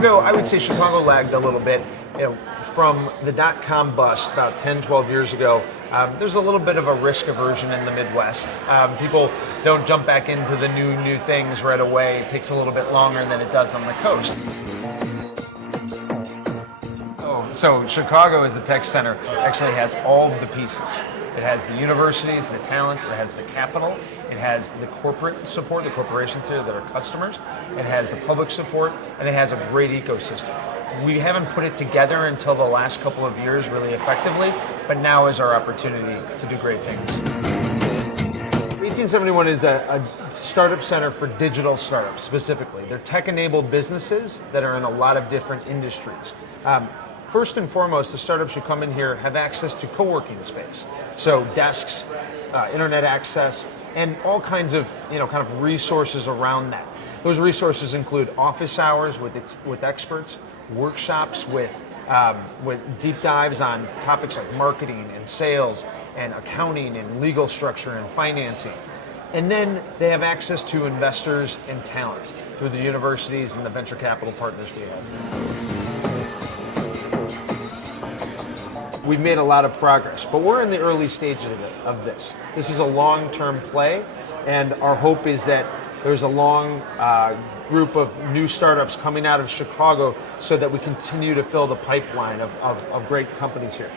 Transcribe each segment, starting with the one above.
Chicago, I would say Chicago lagged a little bit. From the dot-com bust about 10, 12 years ago, there's a little bit of a risk aversion in the Midwest. People don't jump back into the new things right away. It takes a little bit longer than it does on the coast. So Chicago as a tech center actually has all of the pieces. It has the universities, the talent, it has the capital, it has the corporate support, the corporations here that are customers, it has the public support, and it has a great ecosystem. We haven't put it together until the last couple of years really effectively, but now is our opportunity to do great things. 1871 is a startup center for digital startups specifically. They're tech-enabled businesses that are in a lot of different industries. First and foremost, the startups who come in here have access to co-working space. So desks, internet access, and all kinds of kind of resources around that. Those resources include office hours with experts, workshops with deep dives on topics like marketing and sales and accounting and legal structure and financing. And then they have access to investors and talent through the universities and the venture capital partners we have. We've made a lot of progress, but we're in the early stages of this. This is a long-term play, and our hope is that there's a long group of new startups coming out of Chicago so that we continue to fill the pipeline of great companies here.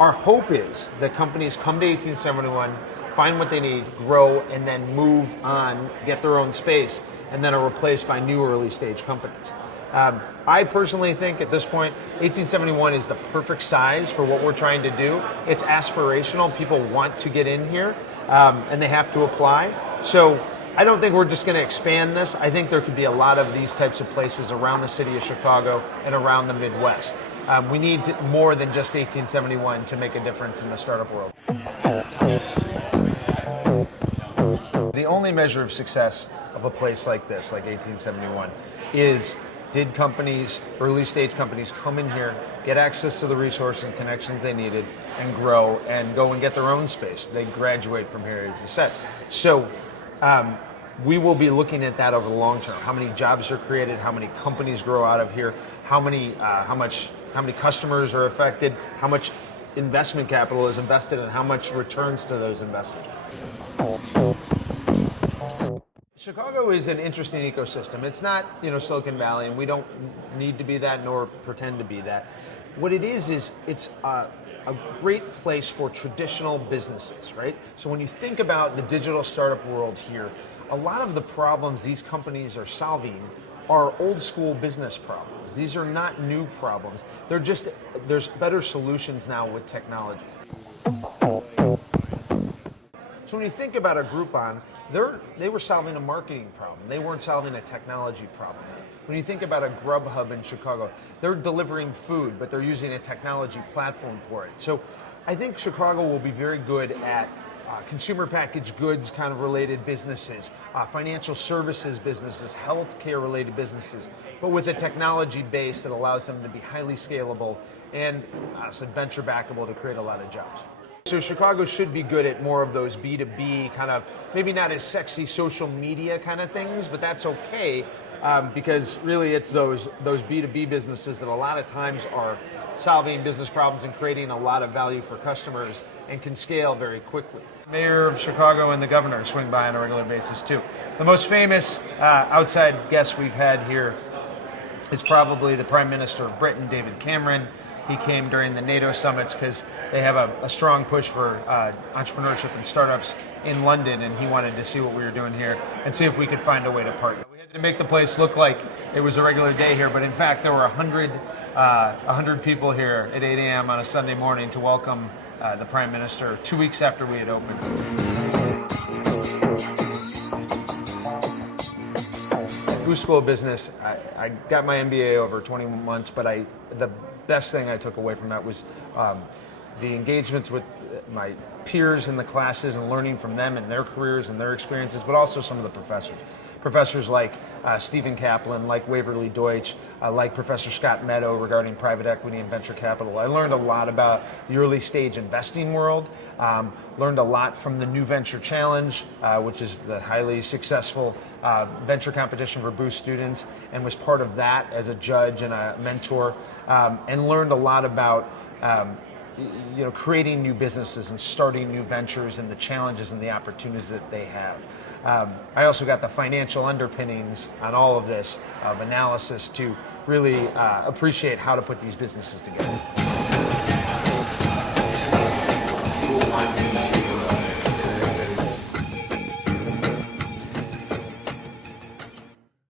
Our hope is that companies come to 1871, find what they need, grow, and then move on, get their own space, and then are replaced by new early-stage companies. I personally think at this point, 1871 is the perfect size for what we're trying to do. It's aspirational. People want to get in here, and they have to apply. So I don't think we're just going to expand this. I think there could be a lot of these types of places around the city of Chicago and around the Midwest. We need more than just 1871 to make a difference in the startup world. The only measure of success of a place like this, like 1871, is did companies, early stage companies, come in here, get access to the resources and connections they needed, and grow and go and get their own space. They graduate from here, as you said. So we will be looking at that over the long term. How many jobs are created? How many companies grow out of here? How many customers are affected? How much investment capital is invested, and how much returns to those investors? Chicago is an interesting ecosystem. It's not, Silicon Valley, and we don't need to be that nor pretend to be that. What it is it's a great place for traditional businesses, right? So when you think about the digital startup world here, a lot of the problems these companies are solving are old school business problems. These are not new problems. There's better solutions now with technology. So when you think about a Groupon, they were solving a marketing problem. They weren't solving a technology problem. When you think about a Grubhub in Chicago, they're delivering food, but they're using a technology platform for it. So I think Chicago will be very good at consumer packaged goods kind of related businesses, financial services businesses, healthcare related businesses, but with a technology base that allows them to be highly scalable and venture backable to create a lot of jobs. So Chicago should be good at more of those B2B kind of, maybe not as sexy social media kind of things, but that's okay because really it's those B2B businesses that a lot of times are solving business problems and creating a lot of value for customers and can scale very quickly. Mayor of Chicago and the governor swing by on a regular basis too. The most famous outside guest we've had here is probably the Prime Minister of Britain, David Cameron. He came during the NATO summits because they have a strong push for entrepreneurship and startups in London, and he wanted to see what we were doing here and see if we could find a way to partner. We had to make the place look like it was a regular day here, but in fact there were 100 people here at 8 a.m. on a Sunday morning to welcome the Prime Minister 2 weeks after we had opened. Booth School of Business, I got my MBA over 20 months, but the best thing I took away from that was the engagements with my peers in the classes and learning from them and their careers and their experiences, but also some of the professors. professors like Stephen Kaplan, like Waverly Deutsch, like Professor Scott Meadow regarding private equity and venture capital. I learned a lot about the early stage investing world, learned a lot from the New Venture Challenge, which is the highly successful venture competition for Boost students, and was part of that as a judge and a mentor, and learned a lot about creating new businesses and starting new ventures and the challenges and the opportunities that they have. I also got the financial underpinnings on all of this of analysis to really appreciate how to put these businesses together.